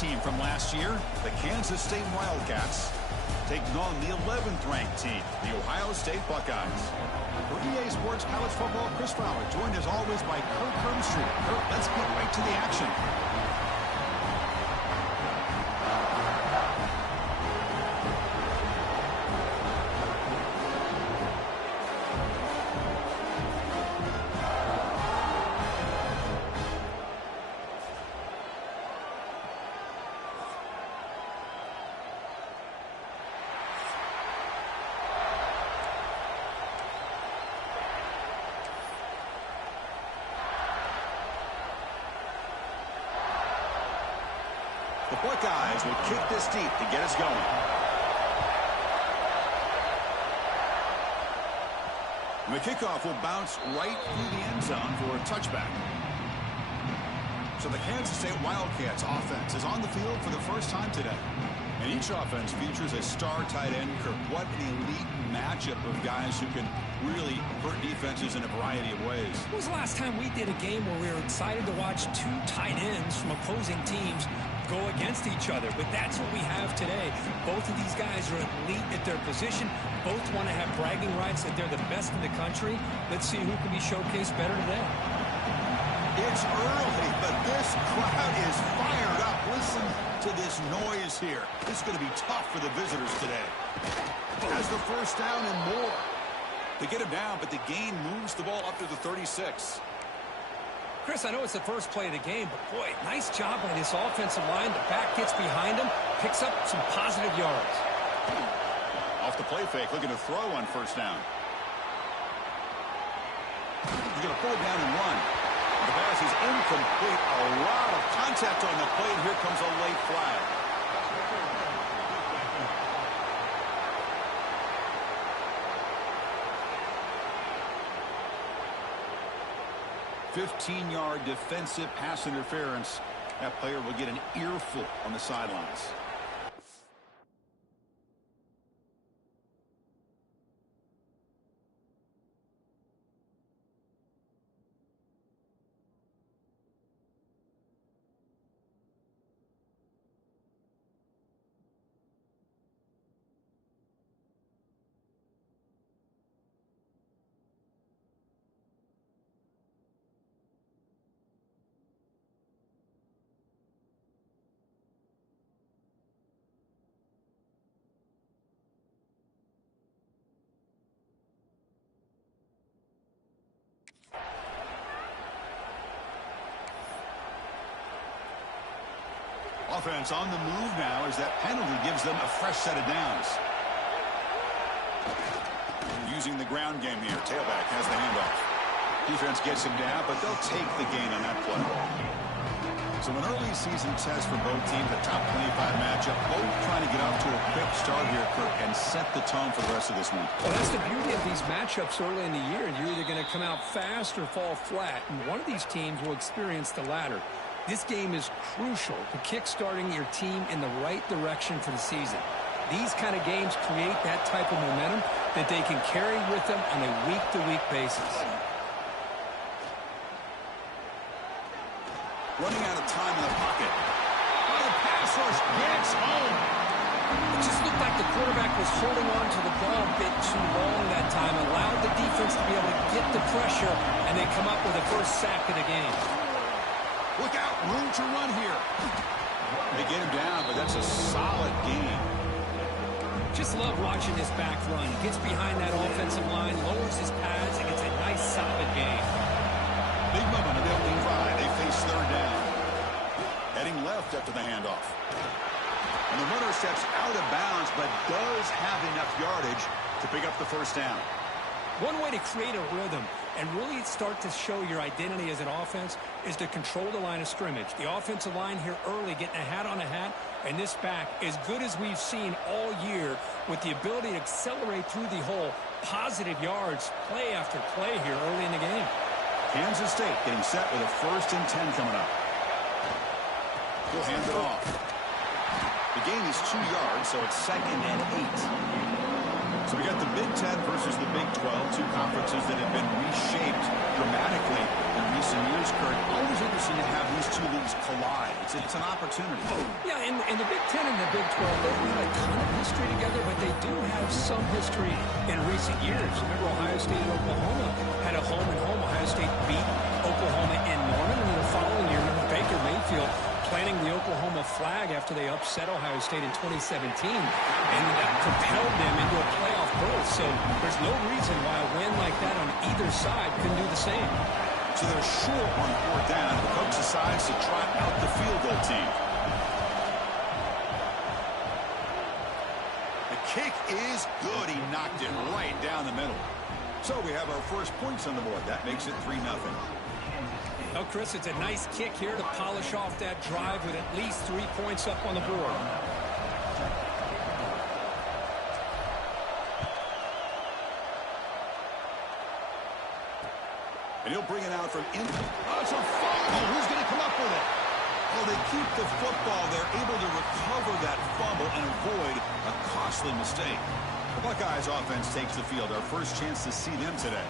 team from last year, the Kansas State Wildcats, taking on the 11th ranked team, the Ohio State Buckeyes. For EA Sports College Football, Chris Fowler, joined as always by Kirk Herbstreit. Kirk, let's get right to the action. The Buckeyes will kick this deep to get us going. And the kickoff will bounce right through the end zone for a touchback. So the Kansas State Wildcats offense is on the field for the first time today. And each offense features a star tight end. Kirk, what an elite matchup of guys who can really hurt defenses in a variety of ways. When was the last time we did a game where we were excited to watch two tight ends from opposing teams go against each other? But that's what we have today. Both of these guys are elite at their position. Both want to have bragging rights that they're the best in the country. Let's see who can be showcased better today. It's early, but this crowd is fired up. Listen to this noise here. This is going to be tough for the visitors today. Has the first down and more. They get him down, but the gain moves the ball up to the 36. Chris, I know it's the first play of the game, but boy, nice job by this offensive line. The back gets behind him, picks up some positive yards. Off the play fake, looking to throw on first down. He's going to pull it down and run. The pass is incomplete. A lot of contact on the play, and here comes a late flag. "15-yard defensive pass interference." That player will get an earful on the sidelines. Offense on the move now as that penalty gives them a fresh set of downs. Using the ground game here. Tailback has the handoff. Defense gets him down, but they'll take the gain on that play. So an early season test for both teams, a top 25 matchup. Both trying to get off to a quick start here, Kirk, and set the tone for the rest of this one. Well, that's the beauty of these matchups early in the year. You're either going to come out fast or fall flat, and one of these teams will experience the latter. This game is crucial to kick-starting your team in the right direction for the season. These kind of games create that type of momentum that they can carry with them on a week-to-week basis. Running out of time in the pocket. Oh, the pass rush gets home. It just looked like the quarterback was holding on to the ball a bit too long that time, allowed the defense to be able to get the pressure, and they come up with the first sack of the game. Look out, room to run here. They get him down, but that's a solid game. Just love watching this back run. Gets behind that offensive line, lowers his pads, and gets a nice, solid game. Big moment on the opening drive. They face third down. Heading left after the handoff. And the runner steps out of bounds, but does have enough yardage to pick up the first down. One way to create a rhythm and really start to show your identity as an offense is to control the line of scrimmage. The offensive line here early getting a hat on a hat, and this back, as good as we've seen all year, with the ability to accelerate through the hole, positive yards, play after play here early in the game. Kansas State getting set with a 1st and 10 coming up. He'll hand it off. The gain is 2 yards, so it's 2nd and 8. So we got the Big Ten versus the Big 12, two conferences that have been reshaped dramatically in recent years, Kurt. Always interesting to have these two leagues collide. It's an opportunity. Yeah, and the Big Ten and the Big 12, they don't have a ton of history together, but they do have some history in recent years. Remember, Ohio State and Oklahoma had a home-and-home. Ohio State beat Oklahoma in Norman, and then the following year, remember Baker Mayfield planting the Oklahoma flag after they upset Ohio State in 2017, and that propelled them into a playoff berth. So there's no reason why a win like that on either side couldn't do the same. So they're short on fourth down. The coach decides to trot out the field goal team. The kick is good. He knocked it right down the middle. So we have our first points on the board. That makes it 3-0. Well, Chris, it's a nice kick here to polish off that drive with at least 3 points up on the board. And he'll bring it out from in. Oh, it's a fumble. Who's going to come up with it? Oh, they keep the football. They're able to recover that fumble and avoid a costly mistake. The Buckeyes offense takes the field. Our first chance to see them today.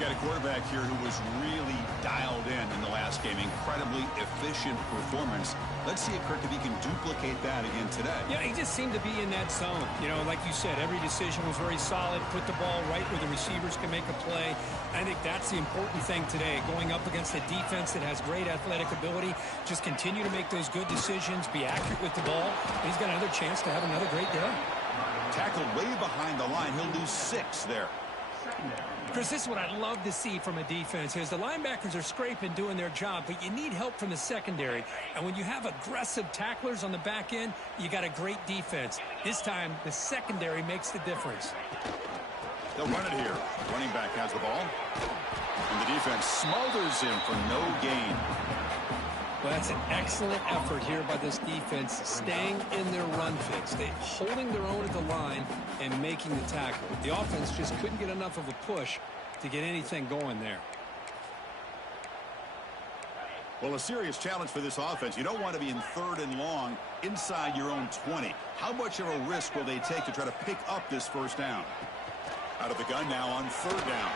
Got a quarterback here who was really dialed in the last game. Incredibly efficient performance. Let's see if Kirk, if he can duplicate that again today. Yeah, he just seemed to be in that zone. You know, like you said, every decision was very solid. Put the ball right where the receivers can make a play. I think that's the important thing today. Going up against a defense that has great athletic ability. Just continue to make those good decisions. Be accurate with the ball. He's got another chance to have another great day. Tackled way behind the line. He'll lose 6 there. Chris, this is what I love to see from a defense is the linebackers are scraping, doing their job, but you need help from the secondary. And when you have aggressive tacklers on the back end, you got a great defense. This time, the secondary makes the difference. They'll run it here. Running back has the ball. And the defense smothers him for no gain. Well, that's an excellent effort here by this defense, staying in their run fix. They holding their own at the line and making the tackle. The offense just couldn't get enough of a push to get anything going there. Well, a serious challenge for this offense. You don't want to be in 3rd and long inside your own 20. How much of a risk will they take to try to pick up this first down? Out of the gun now on 3rd down.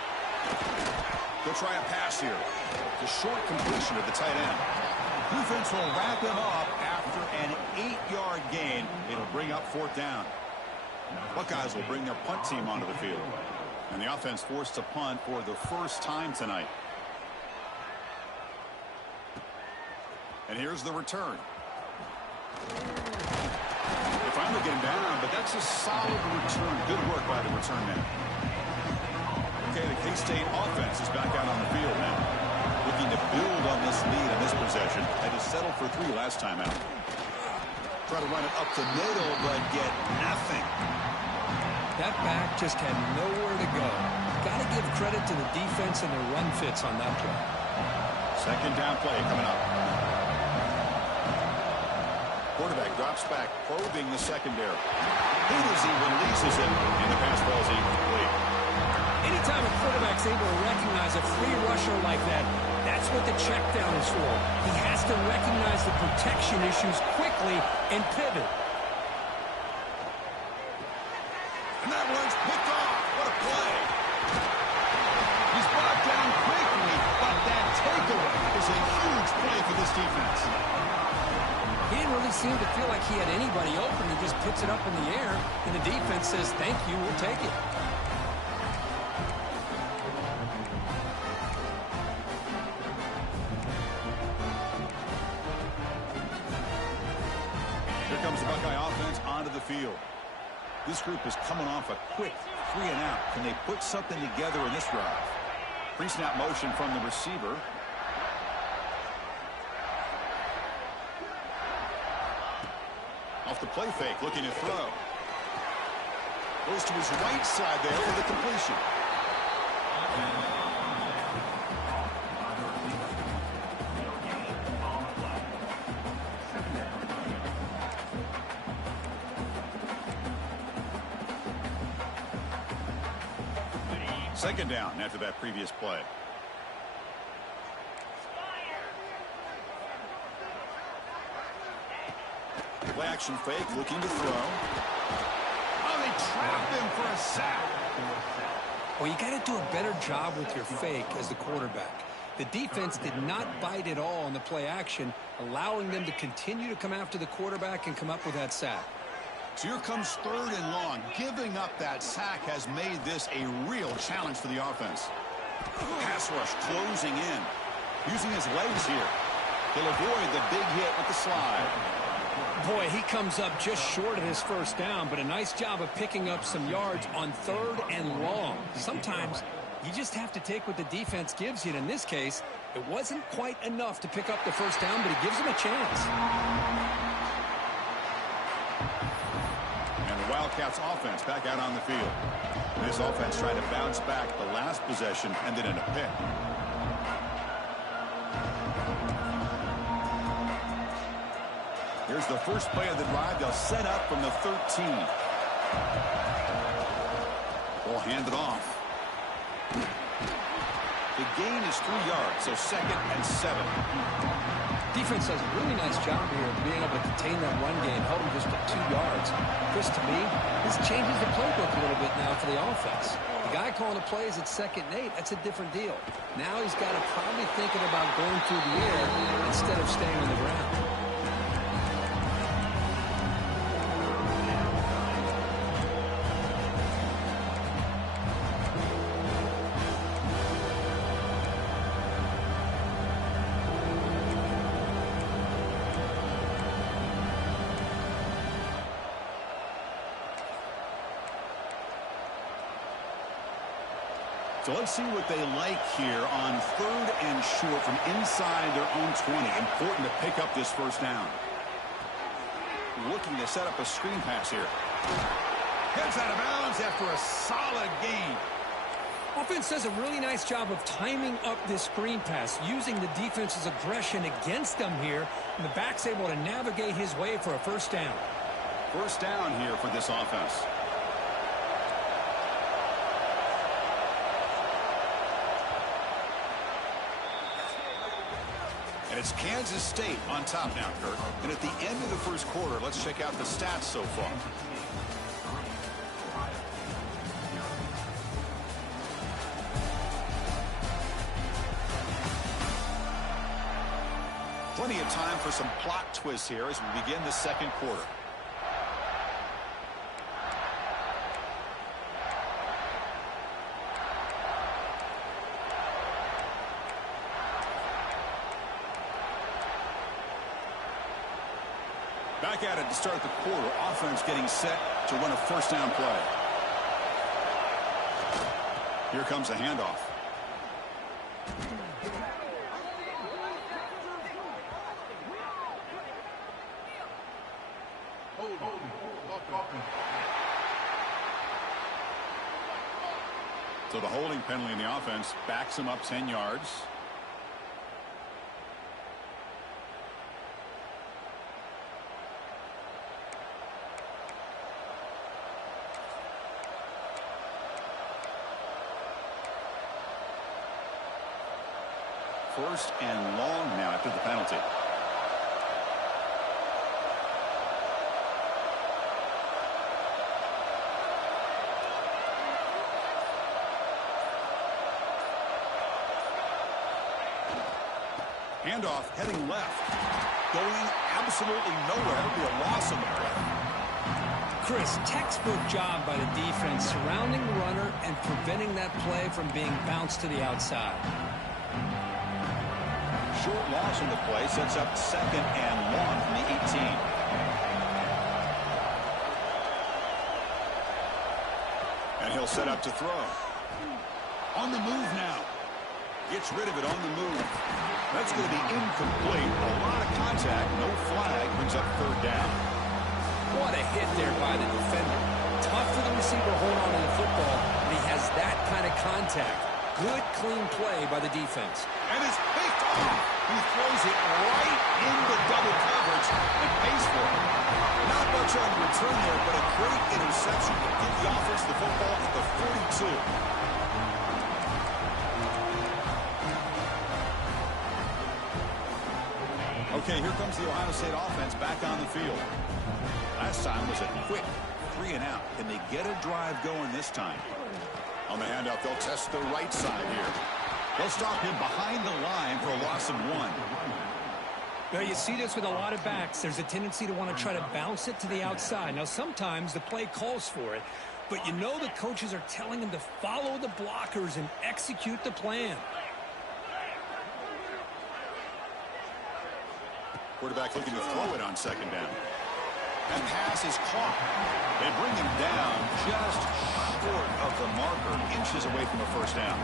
They'll try a pass here. The short completion of the tight end. Defense will wrap him up after an 8-yard gain. It'll bring up 4th down. Buckeyes will bring their punt team onto the field. And the offense forced to punt for the first time tonight. And here's the return. They finally get him down, but that's a solid return. Good work by the return man. Okay, the K-State offense is back out on the field now. Looking to build on this lead in this possession. Had to settle for 3 last time out. Try to run it up the middle, but get nothing. That back just had nowhere to go. Got to give credit to the defense and their run fits on that play. 2nd down play coming up. Quarterback drops back, probing the secondary. Who does he releases it, and the pass ball is incomplete. Anytime a quarterback's able to recognize a free rusher like that, that's what the check down is for. He has to recognize the protection issues quickly and pivot. And that one's picked off. What a play. He's brought down quickly, but that takeaway is a huge play for this defense. He didn't really seem to feel like he had anybody open. He just puts it up in the air, and the defense says, thank you, we'll take it. Here comes the Buckeye offense onto the field. This group is coming off a quick 3-and-out. Can they put something together in this drive? Pre-snap motion from the receiver. Off the play fake, looking to throw. Goes to his right side there for the completion. Second down after that previous play. Play action fake, looking to throw. Oh, they trap him for a sack. Well, you got to do a better job with your fake as the quarterback. The defense did not bite at all on the play action, allowing them to continue to come after the quarterback and come up with that sack. So here comes 3rd and long. Giving up that sack has made this a real challenge for the offense. Pass rush closing in. Using his legs here. He'll avoid the big hit with the slide. Boy, he comes up just short of his first down, but a nice job of picking up some yards on 3rd and long. Sometimes you just have to take what the defense gives you. And in this case, it wasn't quite enough to pick up the first down, but it gives him a chance. And the Wildcats offense back out on the field. This offense tried to bounce back the last possession, ended in a pick. Here's the first play of the drive. They'll set up from the 13. We'll hand it off. The gain is 3 yards, so 2nd and 7. Defense does a really nice job here of being able to contain that run game, held him just at 2 yards. Chris, to me, this changes the playbook a little bit now for the offense. The guy calling the plays at 2nd and 8, that's a different deal. Now he's got to probably thinking about going through the air instead of staying on the ground. So let's see what they like here on 3rd and short from inside their own 20. Important to pick up this first down. Looking to set up a screen pass here. Heads out of bounds after a solid gain. Offense does a really nice job of timing up this screen pass, using the defense's aggression against them here, and the back's able to navigate his way for a first down. First down here for this offense. And it's Kansas State on top now, Kurt. And at the end of the first quarter, let's check out the stats so far. Plenty of time for some plot twists here as we begin the second quarter. Back at it to start the quarter. Offense getting set to run a first down play. Here comes a handoff. So the holding penalty in the offense backs him up 10 yards. First and long now after the penalty. Handoff heading left. Going absolutely nowhere. It'll be a loss on the play. Chris, textbook job by the defense surrounding the runner and preventing that play from being bounced to the outside. Short loss on the play sets up 2nd and long from the 18. And he'll set up to throw. On the move now. Gets rid of it on the move. That's going to be incomplete. A lot of contact. No flag. Brings up 3rd down. What a hit there by the defender. Tough for the receiver to hold on to the football, and he has that kind of contact. Good, clean play by the defense. And it's picked off. He throws it right into double coverage and pays for it. Not much on the return there, but a great interception to give the offense the football at the 42. Okay, here comes the Ohio State offense back on the field. Last time was a quick 3 and out. Can they get a drive going this time? On the handoff, they'll test the right side here. They'll stop him behind the line for a loss of 1. Well, you see this with a lot of backs. There's a tendency to want to try to bounce it to the outside. Now, sometimes the play calls for it, but you know the coaches are telling them to follow the blockers and execute the plan. Quarterback looking to throw it on 2nd down. That pass is caught. They bring him down just short of the marker, inches away from a 1st down.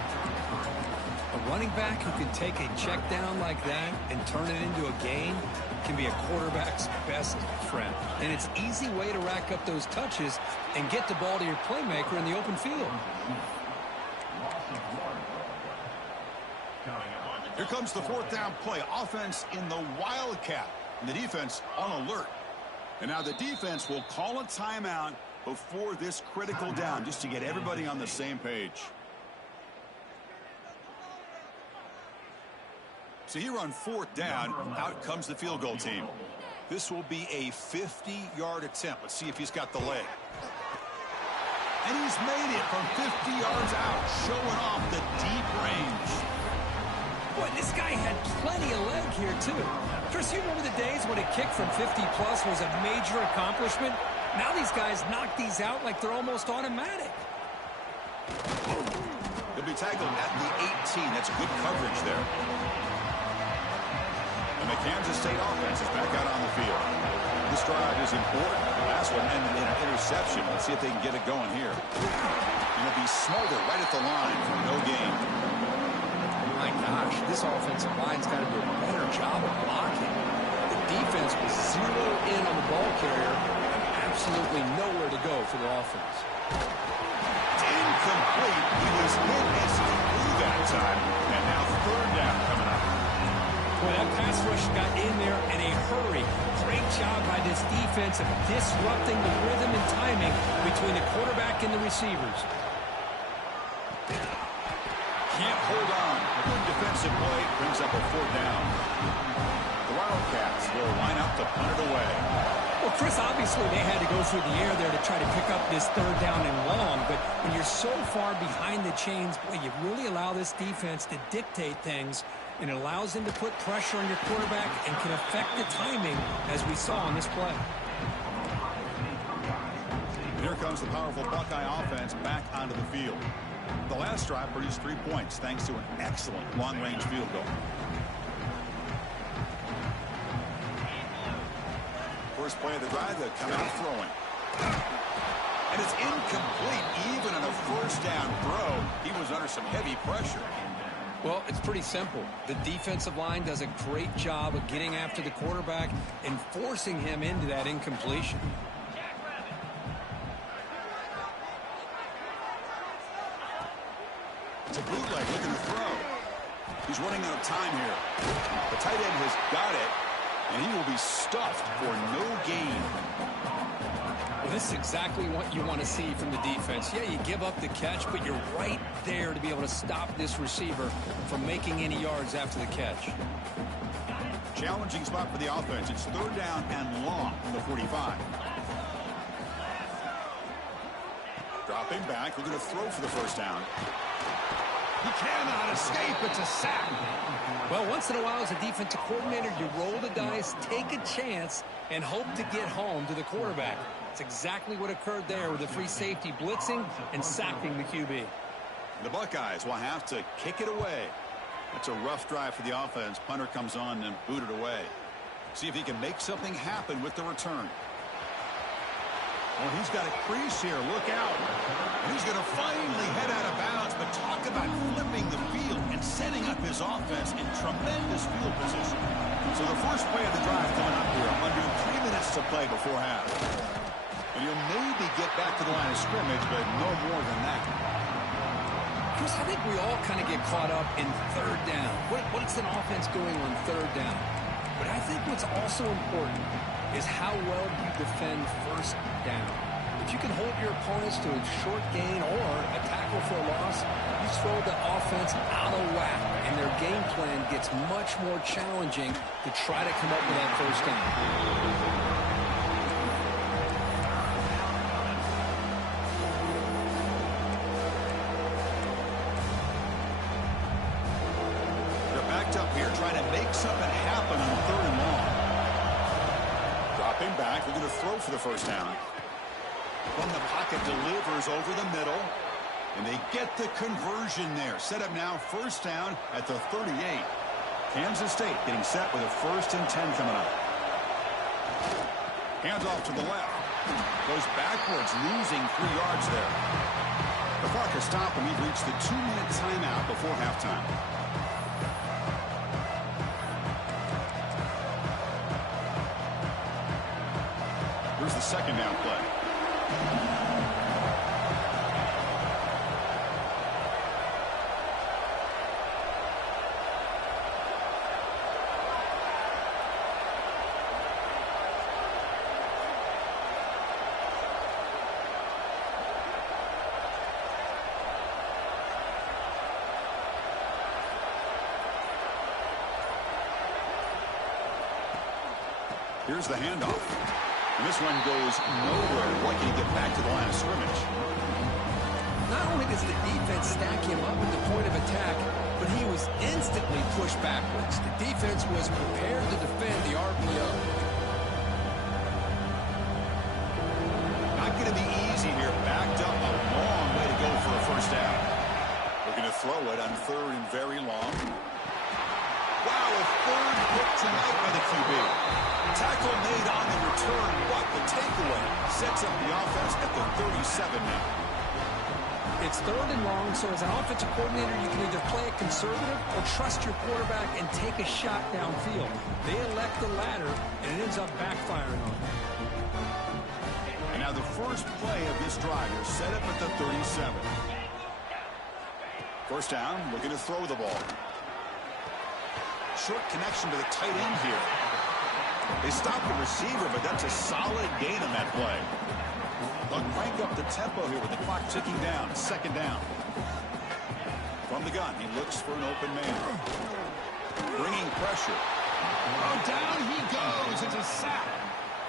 A running back who can take a check down like that and turn it into a gain can be a quarterback's best friend. And it's an easy way to rack up those touches and get the ball to your playmaker in the open field. Here comes the 4th down play. Offense in the Wildcat. And the defense on alert. And now the defense will call a timeout before this critical down just to get everybody on the same page. So here on 4th down, out comes the field goal team. This will be a 50-yard attempt. Let's see if he's got the leg. And he's made it from 50 yards out, showing off the deep range. Boy, this guy had plenty of leg here, too. Chris, you remember the days when a kick from 50-plus was a major accomplishment? Now these guys knock these out like they're almost automatic. He'll be tackled at the 18. That's good coverage there. And the Kansas State offense is back out on the field. This drive is important. The last one ended in an interception. Let's see if they can get it going here. And it'll be smothered right at the line for no gain. My gosh, this offensive line's got to do a better job of blocking. The defense was zeroed in on the ball carrier and absolutely nowhere to go for the offense. It's incomplete. He was hit as he threw that time. And now 3rd down coming up. Well, that pass rush got in there in a hurry. Great job by this defense of disrupting the rhythm and timing between the quarterback and the receivers. Can't hold on. A good defensive play brings up a 4th down. The Wildcats will line up to punt it away. Well, Chris, obviously they had to go through the air there to try to pick up this 3rd down and long, but when you're so far behind the chains, boy, you really allow this defense to dictate things, and it allows them to put pressure on your quarterback and can affect the timing, as we saw on this play. And here comes the powerful Buckeye offense back onto the field. The last drive produced 3 points thanks to an excellent long-range field goal. First play of the drive, they come out throwing. And it's incomplete. Even on a 1st down throw, he was under some heavy pressure. Well, it's pretty simple. The defensive line does a great job of getting after the quarterback and forcing him into that incompletion. It's a bootleg looking to throw. He's running out of time here. The tight end has got it, and he will be stuffed for no gain. Well, this is exactly what you want to see from the defense. Yeah, you give up the catch, but you're right there to be able to stop this receiver from making any yards after the catch. Challenging spot for the offense. It's 3rd down and long from the 45. Dropping back, looking to throw for the 1st down. He cannot escape. It's a sack. Well, once in a while as a defensive coordinator, you roll the dice, take a chance, and hope to get home to the quarterback. It's exactly what occurred there with the free safety blitzing and sacking the QB. The Buckeyes will have to kick it away. That's a rough drive for the offense. Punter comes on and booted away. See if he can make something happen with the return. Well, he's got a crease here. Look out. And he's going to finally head out of bounds. But talk about flipping the field and setting up his offense in tremendous field position. So the first play of the drive coming up here. Under 3 minutes to play before half. And you'll maybe get back to the line of scrimmage, but no more than that. Chris, I think we all kind of get caught up in 3rd down. What's an offense doing on 3rd down? But I think what's also important is how well you defend 1st down. If you can hold your opponents to a short gain or a tackle for a loss, you throw the offense out of whack, and their game plan gets much more challenging to try to come up with that 1st down. backed up here trying to make something happen on 3rd and long. Dropping back, they're going to throw for the first down. From the pocket, delivers over the middle. And they get the conversion there. Set up now, 1st down at the 38. Kansas State getting set with a 1st and 10 coming up. Handoff to the left. Goes backwards, losing 3 yards there. The clock has stopped, and we've reached the 2-minute timeout before halftime. Here's the 2nd down play. Here's the handoff. And this one goes nowhere. Lucky to get back to the line of scrimmage. Not only does the defense stack him up at the point of attack, but he was instantly pushed backwards. The defense was prepared to defend the RPO. Not going to be easy here. Backed up a long way to go for a 1st down. We're going to throw it on 3rd and very long. Wow, a 3rd hit tonight by the QB. Tackle made on the return, but the takeaway sets up the offense at the 37 now. It's 3rd and long, so as an offensive coordinator, you can either play it conservative or trust your quarterback and take a shot downfield. They elect the latter, and it ends up backfiring on them. And now the first play of this drive is set up at the 37. 1st down, looking to throw the ball. Short connection to the tight end here. They stop the receiver, but that's a solid gain on that play. They'll crank up the tempo here with the clock ticking down. 2nd down. From the gun, he looks for an open man. Bringing pressure. Oh, down he goes. It's a sack.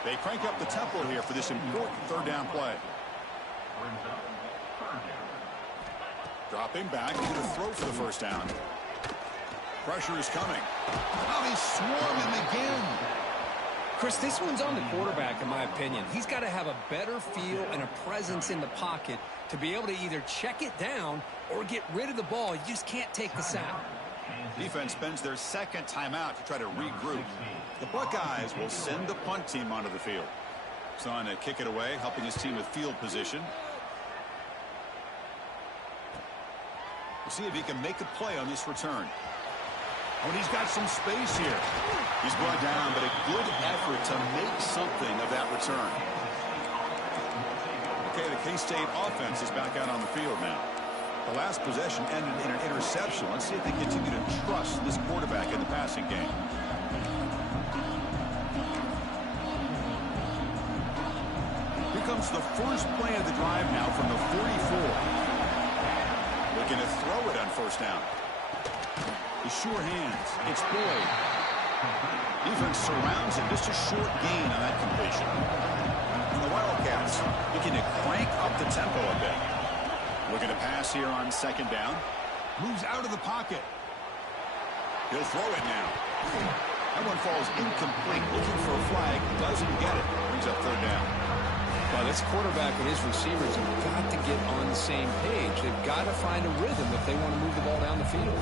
They crank up the tempo here for this important 3rd down play. Dropping back, he's going to throw for the 1st down. Pressure is coming. Oh, he's swarming again. Chris, this one's on the quarterback, in my opinion. He's got to have a better feel and a presence in the pocket to be able to either check it down or get rid of the ball. You just can't take the sack. Defense spends their 2nd timeout to try to regroup. The Buckeyes will send the punt team onto the field. Son to kick it away, helping his team with field position. We'll see if he can make a play on this return. Oh, and he's got some space here. He's brought down, but a good effort to make something of that return. Okay, the K-State offense is back out on the field now. The last possession ended in an interception. Let's see if they continue to trust this quarterback in the passing game. Here comes the first play of the drive now from the 44. Looking to throw it on 1st down. The sure hands. It's Boyd. Defense surrounds him. Just a short gain on that completion. And the Wildcats looking to crank up the tempo a bit. Looking to pass here on 2nd down. Moves out of the pocket. He'll throw it now. That one falls incomplete. Looking for a flag. Doesn't get it. Brings up 3rd down. Well, this quarterback and his receivers have got to get on the same page. They've got to find a rhythm if they want to move the ball down the field.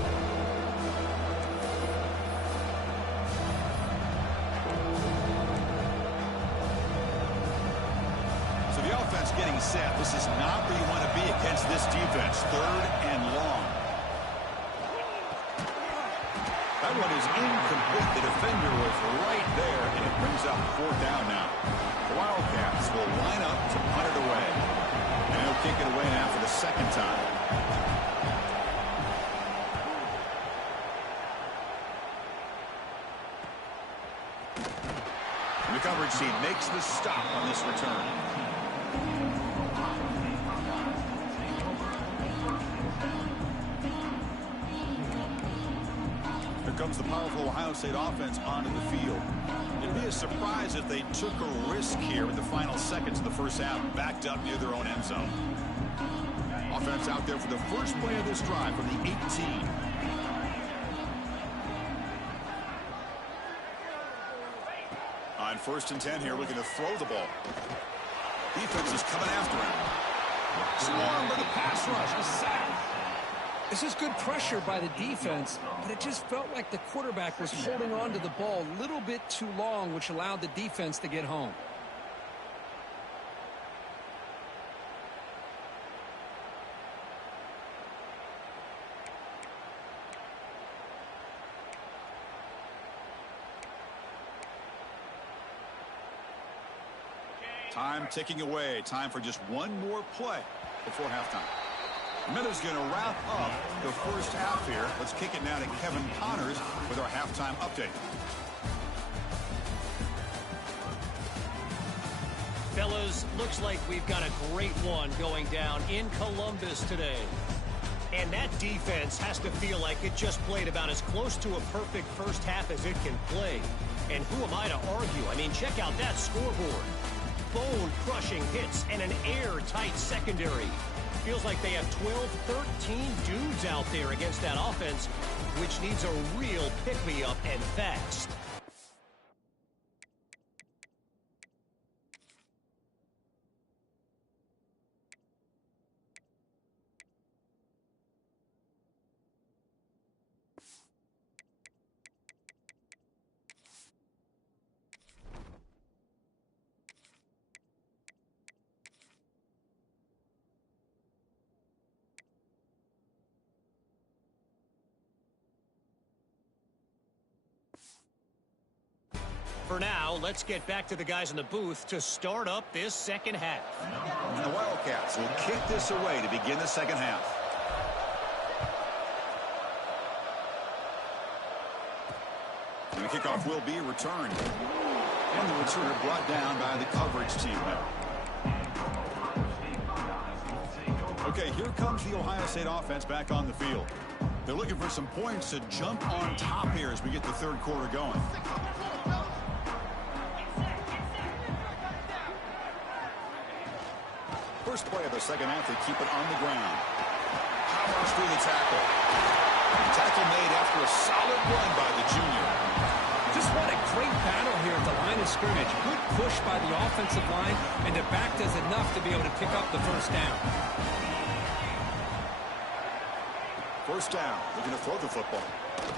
Getting set. This is not where you want to be against this defense. 3rd and long. That one is incomplete. The defender was right there, and it brings up 4th down now. The Wildcats will line up to punt it away. And they'll kick it away now for the 2nd time. And the coverage team makes the stop on this return. Comes the powerful Ohio State offense onto the field. It'd be a surprise if they took a risk here in the final seconds of the 1st half, backed up near their own end zone. Offense out there for the first play of this drive from the 18. first and 10 here, looking to throw the ball. Defense is coming after him. Swarmed by the pass rush. A sack. This is good pressure by the defense, but it just felt like the quarterback was holding on to the ball a little bit too long, which allowed the defense to get home. Time ticking away. Time for just one more play before halftime. Miller's going to wrap up the first half here. Let's kick it now to Kevin Connors with our halftime update. Fellas, looks like we've got a great one going down in Columbus today. And that defense has to feel like it just played about as close to a perfect first half as it can play. And who am I to argue? I mean, check out that scoreboard. Bone-crushing hits and an airtight secondary. Feels like they have 12, 13 dudes out there against that offense, which needs a real pick-me-up and fast. For now, let's get back to the guys in the booth to start up this second half. And the Wildcats will kick this away to begin the second half. And the kickoff will be returned. And the returner brought down by the coverage team now. Okay, here comes the Ohio State offense back on the field. They're looking for some points to jump on top here as we get the third quarter going. First play of the second half, they keep it on the ground. Powers through the tackle. Tackle made after a solid run by the junior. Just what a great battle here at the line of scrimmage. Good push by the offensive line, and the back does enough to be able to pick up the first down. First down, looking to throw the football.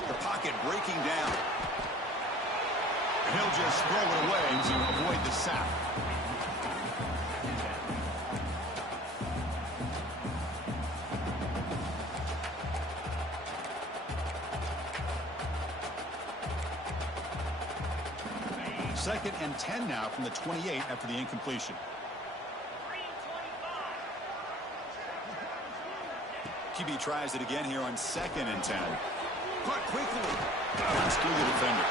The pocket breaking down. And he'll just throw it away to avoid the sack. Second and 10 now from the 28 after the incompletion. QB tries it again here on second and 10. Caught quickly. Runs through the defender.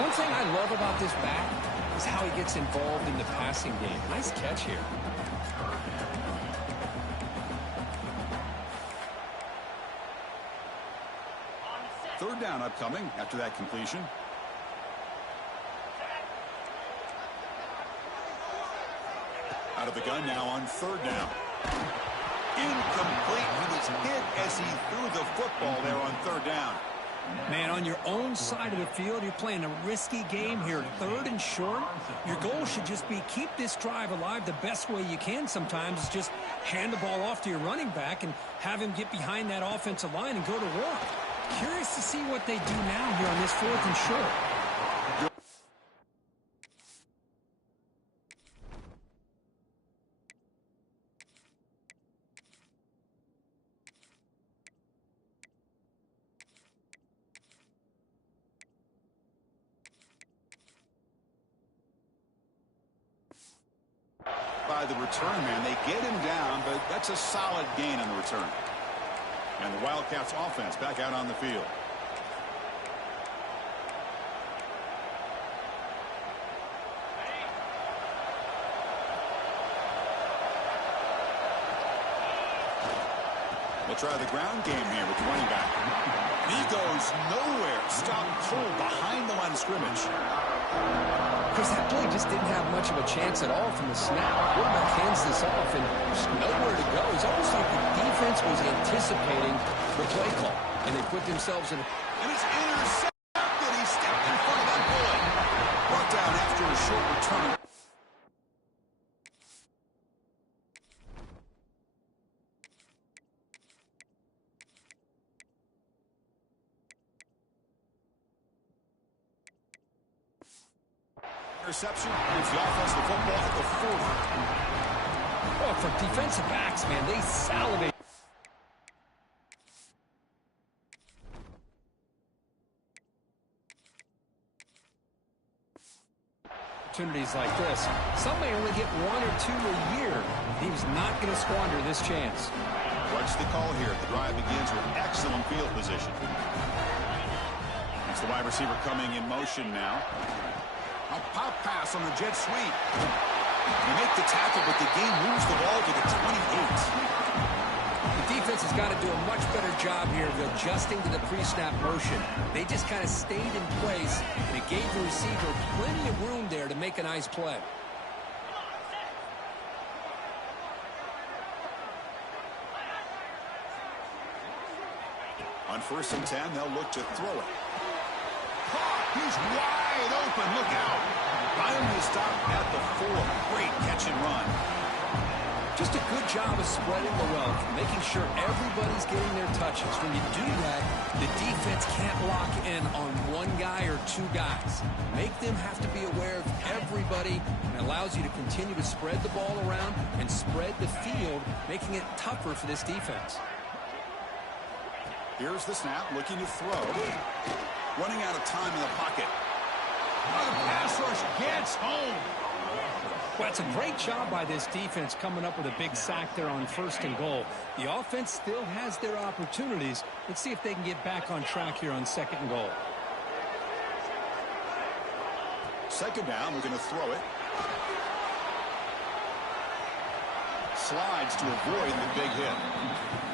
One thing I love about this back is how he gets involved in the passing game. Nice catch here. Third down upcoming after that completion. Out of the gun now on third down. Incomplete. He was hit as he threw the football there on third down. Man, on your own side of the field, you're playing a risky game here. Third and short. Your goal should just be keep this drive alive the best way you can sometimes. Is just hand the ball off to your running back and have him get behind that offensive line and go to work. Curious to see what they do now here on this fourth and short. By the return man, they get him down, but that's a solid gain on the return. And the Wildcats offense back out on the field. They'll try the ground game here with the running back. And he goes nowhere. Stopped cold behind the line of scrimmage. Because that play just didn't have much of a chance at all from the snap. Quarterback hands this off and there's nowhere to go. It's almost like the defense was anticipating the play call. And they put themselves in. And it's intercepted. He stepped in front of that bullet. Brought down after a Interception gives the offense the football at the 40. Oh, for defensive backs, man, they salivate. Opportunities like this. Some may only get 1 or 2 a year. He was not going to squander this chance. What's the call here? The drive begins with excellent field position. It's the wide receiver coming in motion now. A pop pass on the jet sweep. They make the tackle, but the game moves the ball to the 28. The defense has got to do a much better job here of adjusting to the pre-snap motion. They just kind of stayed in place, and it gave the receiver plenty of room there to make a nice play. On 1st and 10, they'll look to throw it. He's wide open. Look out. Finally stopped at the 4. Great catch and run. Just a good job of spreading the wealth, making sure everybody's getting their touches. When you do that, the defense can't lock in on 1 guy or 2 guys. Make them have to be aware of everybody, and it allows you to continue to spread the ball around and spread the field, making it tougher for this defense. Here's the snap, looking to throw. Running out of time in the pocket. Oh, the pass rush gets home. Well, it's a great job by this defense coming up with a big sack there on 1st and goal. The offense still has their opportunities. Let's see if they can get back on track here on 2nd and goal. 2nd down, we're going to throw it. Slides to avoid the big hit.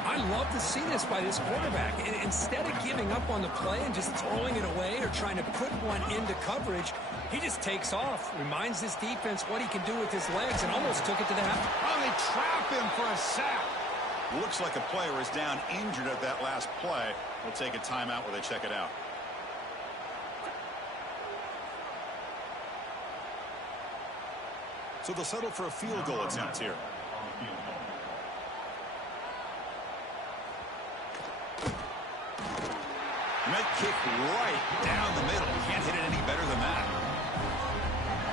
I love to see this by this quarterback. Instead of giving up on the play and just throwing it away or trying to put one into coverage, he just takes off, reminds this defense what he can do with his legs, and almost took it to the half. Oh, they trap him for a sack. Looks like a player is down injured at that last play. We'll take a timeout where they check it out. So they'll settle for a field goal attempt here. Net kick right down the middle. Can't hit it any better than that.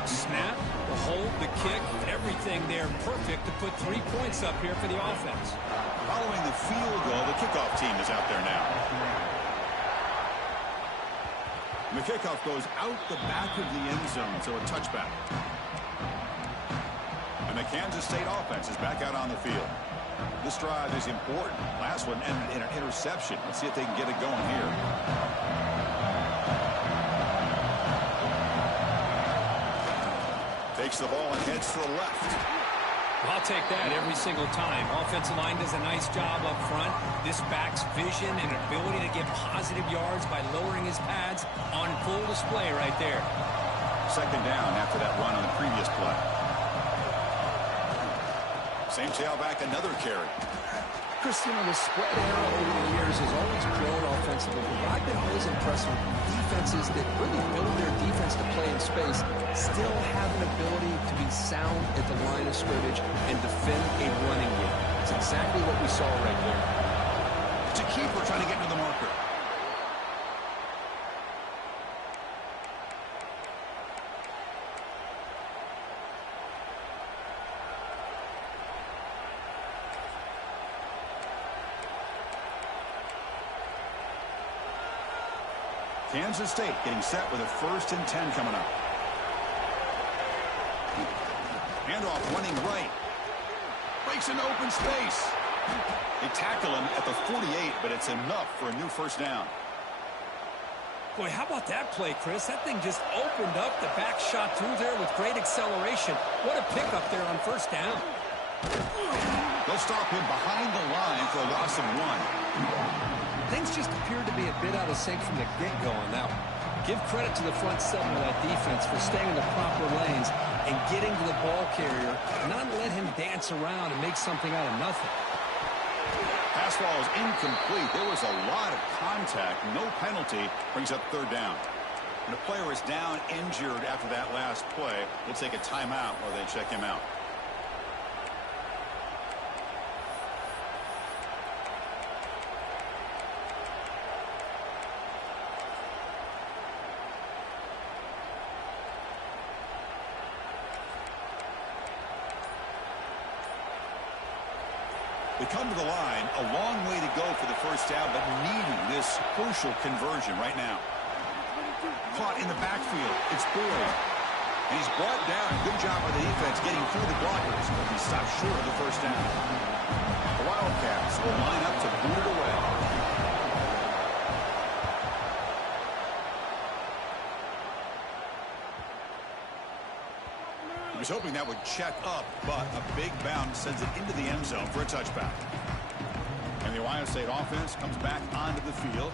Snap, the hold, the kick, everything there perfect to put 3 points up here for the offense. Following the field goal, the kickoff team is out there now. And the kickoff goes out the back of the end zone, so a touchback. And the Kansas State offense is back out on the field. This drive is important. Last one ended in an interception. Let's see if they can get it going here. Takes the ball and heads to the left. I'll take that every single time. Offensive line does a nice job up front. This back's vision and ability to get positive yards by lowering his pads on full display right there. 2nd down after that run on the previous play. Same tailback, another carry. Christian, the spread era over the years has always grown offensively, but I've been always impressed with defenses that really build their defense to play in space, still have an ability to be sound at the line of scrimmage and defend a running game. It's exactly what we saw right there. It's a keeper trying to get to the marker. Kansas State getting set with a 1st and 10 coming up. Handoff running right. Breaks into open space. They tackle him at the 48, but it's enough for a new 1st down. Boy, how about that play, Chris? That thing just opened up. The back shot through there with great acceleration. What a pickup there on 1st down. They'll stop him behind the line for a loss of 1. Things just appeared to be a bit out of sync from the get-go on that one. Give credit to the front 7 of that defense for staying in the proper lanes and getting to the ball carrier, not let him dance around and make something out of nothing. Pass ball is incomplete. There was a lot of contact. No penalty. Brings up 3rd down. And the player is down injured after that last play. We'll take a timeout while they check him out. They come to the line, a long way to go for the first down, but needing this crucial conversion right now. Caught in the backfield. It's Boyd. And he's brought down. Good job by the defense getting through the blockers, but he stopped short of the first down. The Wildcats will line up to boot it away. He was hoping that would check up, but a big bounce sends it into the end zone for a touchback. And the Ohio State offense comes back onto the field.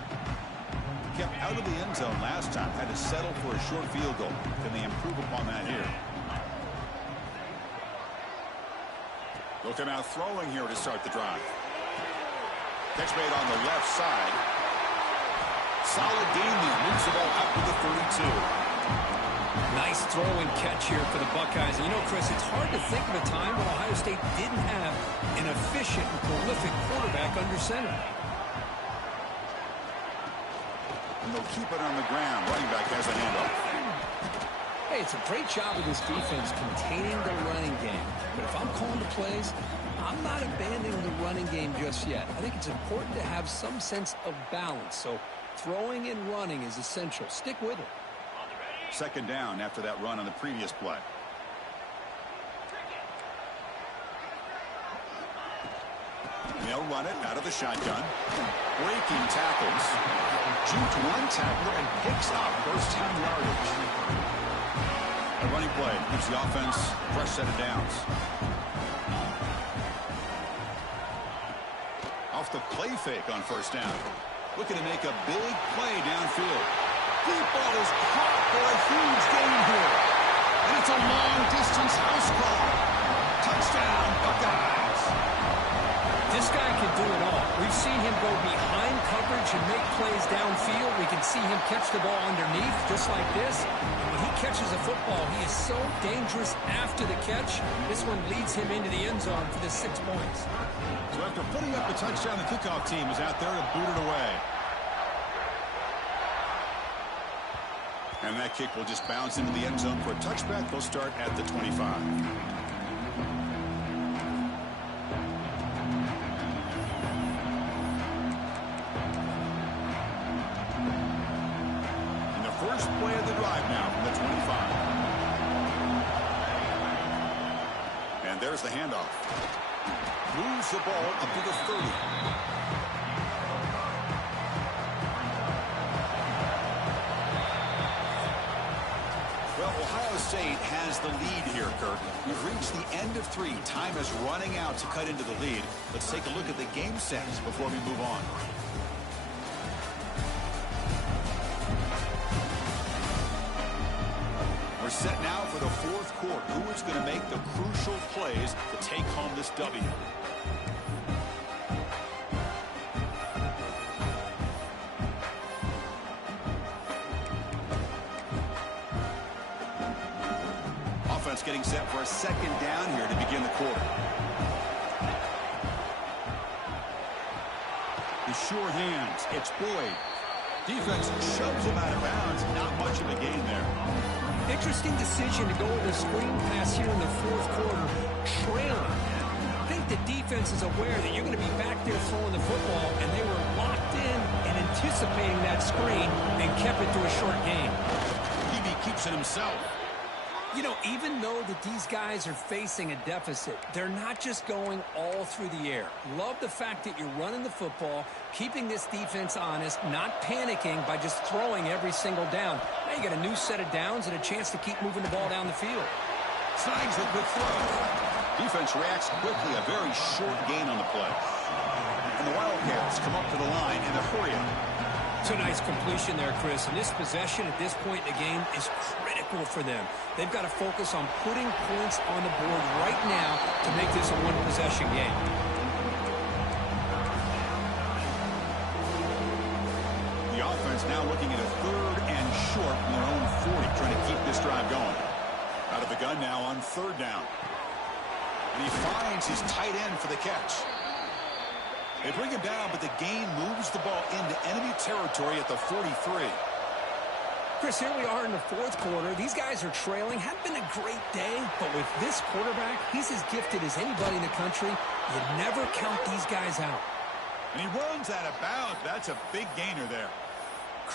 Kept out of the end zone last time, had to settle for a short field goal. Can they improve upon that here? Look at now throwing here to start the drive. Catch made on the left side. Solid gain there. Moves the ball out to the 32. Nice throw and catch here for the Buckeyes. And you know, Chris, it's hard to think of a time when Ohio State didn't have an efficient and prolific quarterback under center. And they'll keep it on the ground. Running back has a handoff. Hey, it's a great job of this defense containing the running game. But if I'm calling the plays, I'm not abandoning the running game just yet. I think it's important to have some sense of balance. So throwing and running is essential. Stick with it. Second down after that run on the previous play. They'll run it out of the shotgun. Breaking tackles. Juked one tackler and picks up first down yardage. A running play gives the offense a fresh set of downs. Off the play fake on first down. Looking to make a big play downfield. Deep ball is caught for a huge gain here. And it's a long-distance house call. Touchdown, Buckeyes. This guy can do it all. We've seen him go behind coverage and make plays downfield. We can see him catch the ball underneath just like this. And when he catches a football, he is so dangerous after the catch. This one leads him into the end zone for the 6 points. So after putting up the touchdown, the kickoff team is out there to boot it away. And that kick will just bounce into the end zone for a touchback. They'll start at the 25. First play of the drive now from the 25. And there's the handoff. Moves the ball up to the 30. Well, Ohio State has the lead here, Kirk. We've reached the end of 3. Time is running out to cut into the lead. Let's take a look at the game sets before we move on. We're set now for the fourth quarter. Who is going to make the crucial plays to take home this W? Offense getting set for a second down here to begin the quarter. The sure hands. It's Boyd. Defense shoves him out of bounds. Not much of a gain there. Interesting decision to go with a screen pass here in the fourth quarter, trailing. I think the defense is aware that you're going to be back there throwing the football, and they were locked in and anticipating that screen and kept it to a short gain. He keeps it himself. You know, even though that these guys are facing a deficit, they're not just going all through the air. Love the fact that you're running the football, keeping this defense honest, not panicking by just throwing every single down. Now you got a new set of downs and a chance to keep moving the ball down the field. Signs a good throw. Defense reacts quickly, a very short gain on the play. And the Wildcats come up to the line in a hurry up. It's a nice completion there, Chris. And this possession at this point in the game is critical for them. They've got to focus on putting points on the board right now to make this a one-possession game. The offense now looking at a third and short from their own 40, trying to keep this drive going. Out of the gun now on third down. And he finds his tight end for the catch. They bring him down, but the gain moves the ball into enemy territory at the 43. Chris, here we are in the fourth quarter. These guys are trailing. Hadn't been a great day, but with this quarterback, he's as gifted as anybody in the country. You never count these guys out. And he runs out of bounds. That's a big gainer there.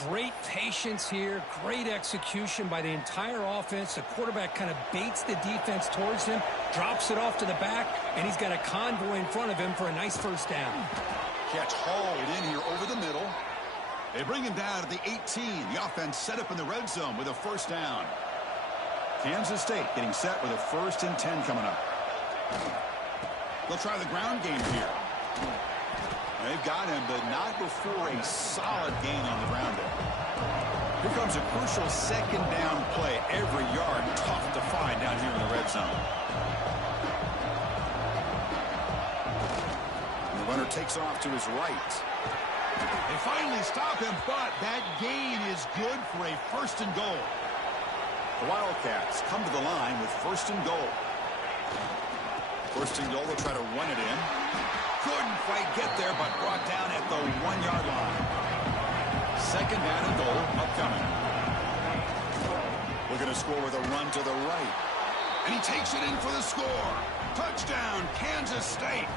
Great patience here. Great execution by the entire offense. The quarterback kind of baits the defense towards him, drops it off to the back, and he's got a convoy in front of him for a nice first down. Catch hauled in here over the middle. They bring him down to the 18. The offense set up in the red zone with a first down. Kansas State getting set with a 1st and 10 coming up. They'll try the ground game here. They've got him, but not before a solid gain on the ground there. Here comes a crucial 2nd down play. Every yard tough to find down here in the red zone. And the runner takes off to his right. They finally stop him, but that gain is good for a 1st and goal. The Wildcats come to the line with 1st and goal. 1st and goal, they'll try to run it in. Couldn't quite get there, but brought down at the 1-yard line. 2nd down and goal upcoming. Looking to score with a run to the right. And he takes it in for the score. Touchdown, Kansas State.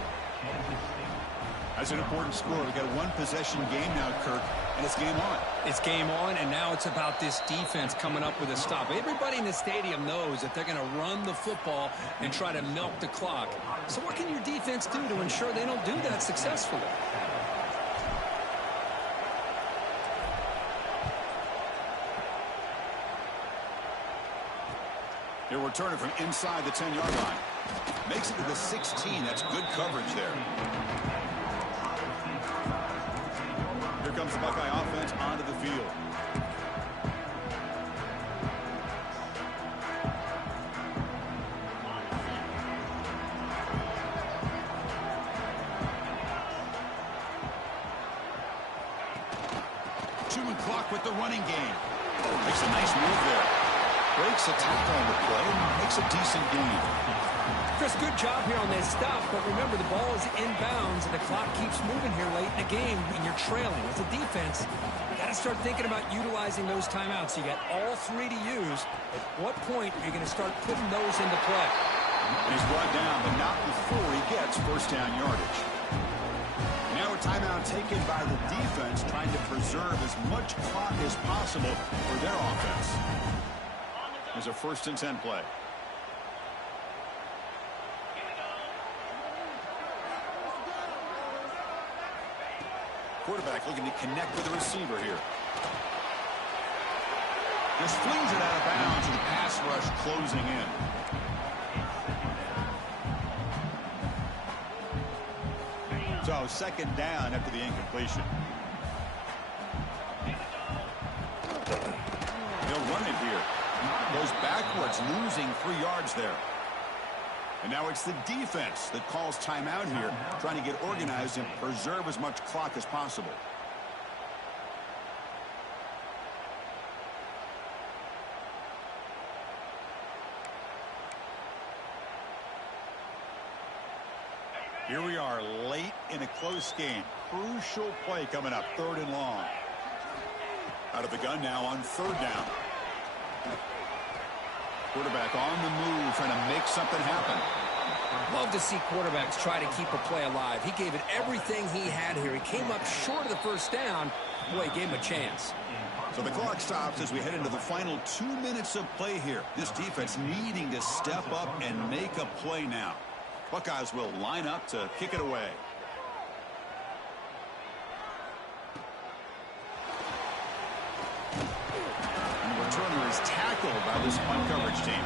That's an important score. We've got a 1-possession game now, Kirk, and it's game on. It's game on, and now it's about this defense coming up with a stop. Everybody in the stadium knows that they're going to run the football and try to milk the clock. So what can your defense do to ensure they don't do that successfully? He'll return it from inside the 10-yard line. Makes it to the 16. That's good coverage there. Here comes the Buckeye offense onto the field. Chewing clock with the running game. Makes a nice move there. Breaks a tackle on the play and makes a decent gain. Chris, good job here on this stop, but remember the ball is inbounds and the clock keeps moving here late in the game and you're trailing. As a defense, you got to start thinking about utilizing those timeouts. You got all 3 to use. At what point are you going to start putting those into play? And he's brought down, but not before he gets 1st down yardage. Now a timeout taken by the defense, trying to preserve as much clock as possible for their offense. There's a 1st and 10 play. Quarterback looking to connect with the receiver here. Just flings it out of bounds with the pass rush closing in. So 2nd down after the incompletion. They'll run it here. Goes backwards, losing 3 yards there. And now it's the defense that calls timeout here, trying to get organized and preserve as much clock as possible. Here we are late in a close game. Crucial play coming up, 3rd and long. Out of the gun now on 3rd down. Quarterback on the move, trying to make something happen. Love to see quarterbacks try to keep a play alive. He gave it everything he had here. He came up short of the 1st down. Boy, he gave him a chance. So the clock stops as we head into the final 2 minutes of play here. This defense needing to step up and make a play now. Buckeyes will line up to kick it away. And the returner is tackled by this punt coverage team.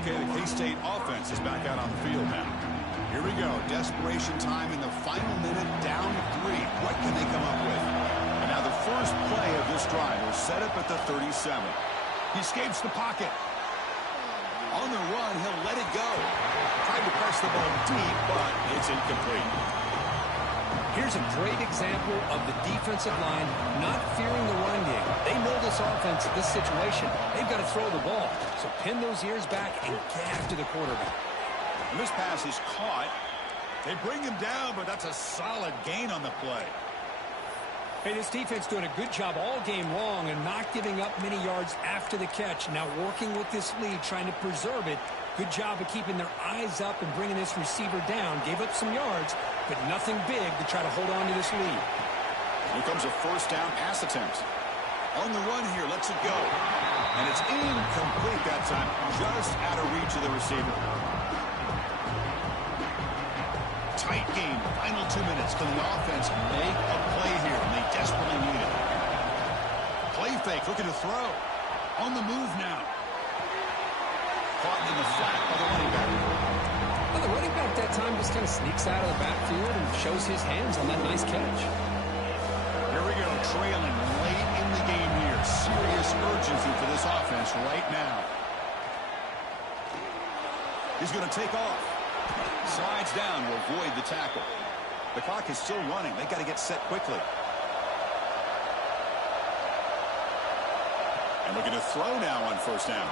Okay, the K-State offense is back out on the field now. Here we go. Desperation time in the final minute, down 3. What can they come up with? And now the first play of this drive will set up at the 37. He escapes the pocket. On the run, he'll let it go. Tried to press the ball deep, but it's incomplete. Here's a great example of the defensive line not fearing the run game. They know this offense, this situation. They've got to throw the ball. So pin those ears back and get after the quarterback. And this pass is caught. They bring him down, but that's a solid gain on the play. Hey, this defense doing a good job all game long and not giving up many yards after the catch. Now working with this lead, trying to preserve it. Good job of keeping their eyes up and bringing this receiver down. Gave up some yards, but nothing big to try to hold on to this lead. Here comes a first down pass attempt. On the run here, lets it go. And it's incomplete that time, just out of reach of the receiver. Tight game, final 2 minutes. Can the offense make a play here? And they desperately need it. Play fake, looking to throw. On the move now. Caught in the flat by the running back. Well, the running back that time just kind of sneaks out of the backfield and shows his hands on that nice catch. Here we go, trailing late in the game here. Serious urgency for this offense right now. He's going to take off. Slides down to avoid the tackle. The clock is still running. They got to get set quickly. And looking to throw now on first down.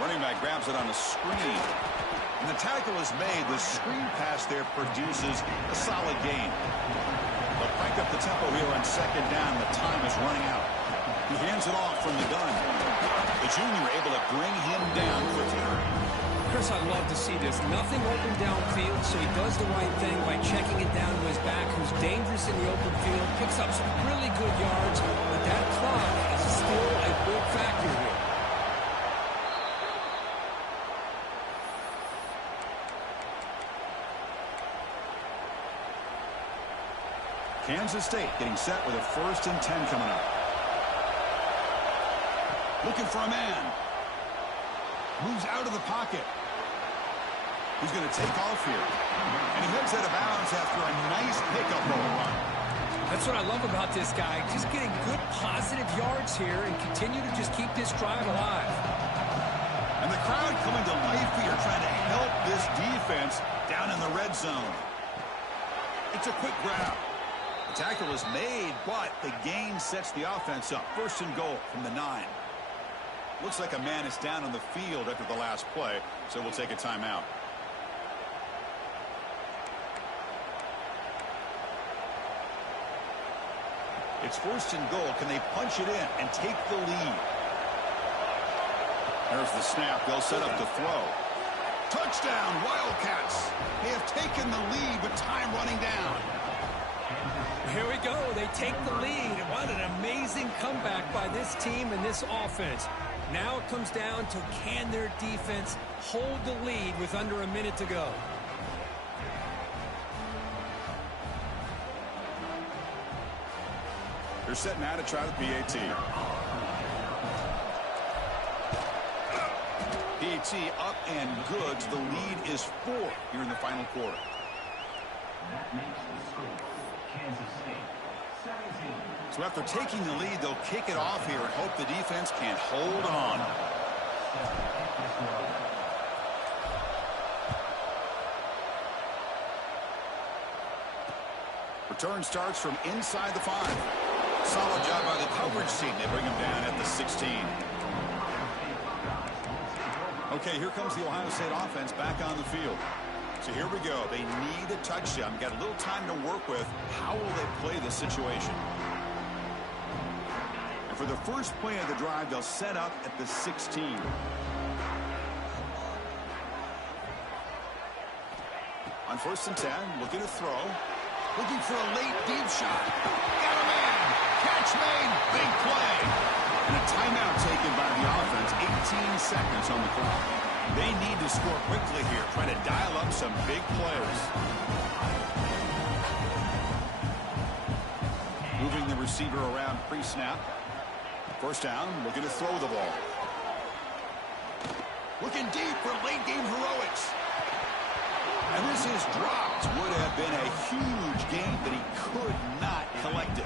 Running back grabs it on the screen. And the tackle is made. The screen pass there produces a solid gain. They'll crank up the tempo here on second down. The time is running out. He hands it off from the gun. The junior able to bring him down quickly. Chris, I love to see this. Nothing open downfield, so he does the right thing by checking it down to his back, who's dangerous in the open field, picks up some really good yards, but that clock is still a big factor here. Kansas State getting set with a 1st and 10 coming up. Looking for a man. Moves out of the pocket. He's going to take off here. And he heads out of bounds after a nice pickup on the run. That's what I love about this guy. Just getting good positive yards here and continue to just keep this drive alive. And the crowd coming to life here trying to help this defense down in the red zone. It's a quick grab. The tackle is made, but the gain sets the offense up. 1st and goal from the 9. Looks like a man is down on the field after the last play, so we'll take a timeout. It's 1st and goal. Can they punch it in and take the lead? There's the snap. They'll set up to throw. Touchdown, Wildcats. They have taken the lead with time running down. Here we go. They take the lead. What an amazing comeback by this team and this offense. Now it comes down to, can their defense hold the lead with under a minute to go? They're setting out to try the PAT. PAT up and good. The lead is 4 here in the final quarter. That makes the score Kansas State 17. So after taking the lead, they'll kick it off here and hope the defense can hold on. Return starts from inside the 5. Solid job by the coverage team. They bring him down at the 16. Okay, here comes the Ohio State offense back on the field. So here we go. They need a touchdown. Got a little time to work with. How will they play this situation? And for the first play of the drive, they'll set up at the 16. On 1st and 10, looking to throw. Looking for a late deep shot. Got a man. Catch made. Big play. And a timeout taken by the offense. 18 seconds on the clock. They need to score quickly here, trying to dial up some big plays. Moving the receiver around pre-snap. 1st down, looking to throw the ball. Looking deep for late game heroics. And this is dropped. Would have been a huge gain, but he could not collect it.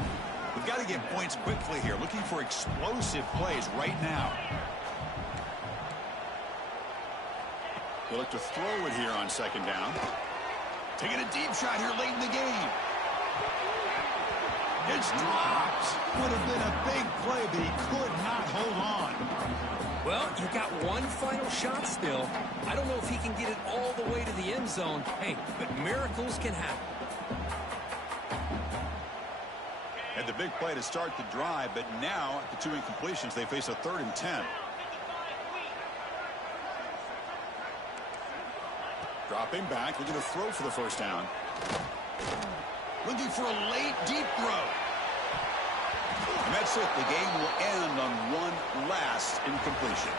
We've got to get points quickly here. Looking for explosive plays right now. They look to throw it here on 2nd down. Taking a deep shot here late in the game. It's dropped. Would have been a big play, but he could not hold on. Well, you got one final shot still. I don't know if he can get it all the way to the end zone. Hey, but miracles can happen. At the big play to start the drive, but now, the 2 incompletions, they face a 3rd and 10. Dropping back, looking to throw for the first down. Looking for a late, deep throw. And that's it. The game will end on one last incompletion.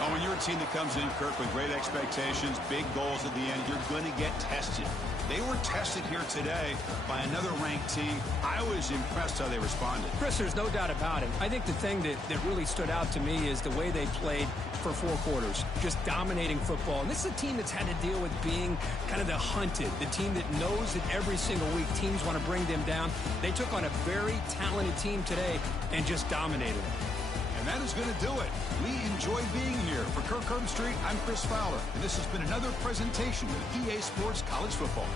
Oh, when you're a team that comes in, Kirk, with great expectations, big goals at the end, you're going to get tested. They were tested here today by another ranked team. I was impressed how they responded. Chris, there's no doubt about it. I think the thing that really stood out to me is the way they played for 4 quarters, just dominating football. And this is a team that's had to deal with being kind of the hunted, the team that knows that every single week teams want to bring them down. They took on a very talented team today and just dominated them. And that is going to do it. We enjoy being here. For Kirk Herbstreit, I'm Chris Fowler, and this has been another presentation of EA Sports College Football.